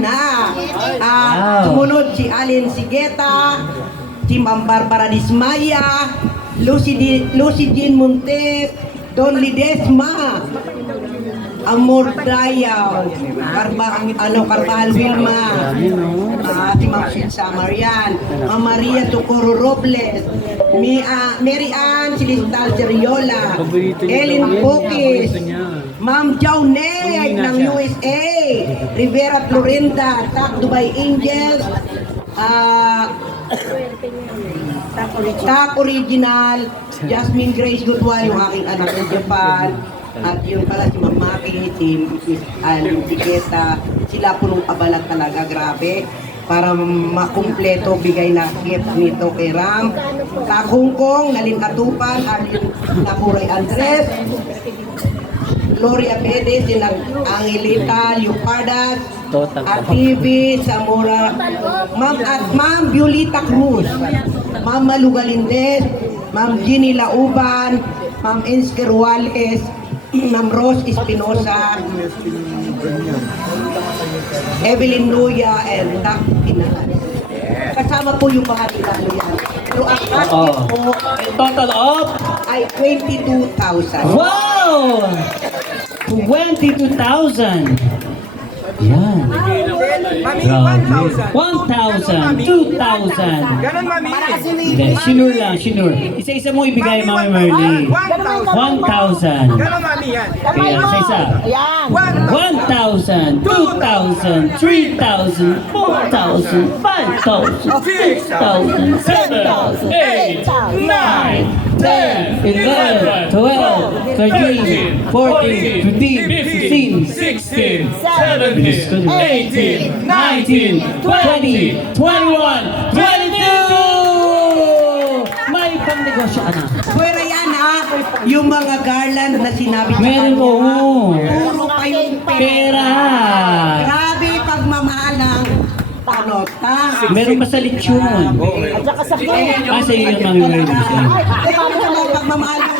na. Sumunod si Allen Sigeta, si Ma'am Barbara Dismaya, Lucy Jean Montes, Don Lidesma, Amor Dayaw, Carvajal Wilma, si Ma'am Shinsa Marian, Ma'am Maria Tocoro Robles, Mary Ann Silistal Seriola, Ellen Pokis, Ma'am Jauneg ng USA, Rivera Florinda, Tak Dubai Angels, Tak Original, Jasmine Grace Gutwan, yung aking anak ng Japan, at yun pala si Ma'am Maki, si Miss Allen Sigeta, sila punong abala talaga, grabe, para makumpleto bigay na gift nito kay Ram. Tak Hong Kong, Nalin Atupan, Arlene Napuray Andres, Gloria Pede, silang Angelita Leopardas, at TV Zamora, Ma'am Violeta Cruz, Ma'am Malu Galindez, Ma'am Ginny Lauban, Ma'am Ensker Wales, Ma'am Rose Espinosa, Evelyn Nuya, and Tak Pinal. Kasama po yung mga tinalo yan. Pero ang basket po, Total of? ay 22,000. Wow! 22,000. Yan. Mami, Grabe. 1,000. 1,000, 2,000. Ganon, mami. Hindi, sinure lang, sinure. Isa-isa mo ibigay, Mami Merly. 1,000. Ganon, mami, yan. Kaya, isa-isa. 1,000, 2,000, 3,000, 4,000, 5,000, 6,000, 7,000, 8,000, 9, 10, 11, 12, 13, 14, 15, 16, 16, 17, 18, 19, 20, 21, 22! May pang-negosyo ka na. Pwera yan ha, yung mga garland na sinabi sa Meron mo. puro kayong pera. Pera. Grabe pagmamahal ng panota. Meron pa sa lechon. At saka sa Kasi yun ang Mami Merly. pagmamahal ng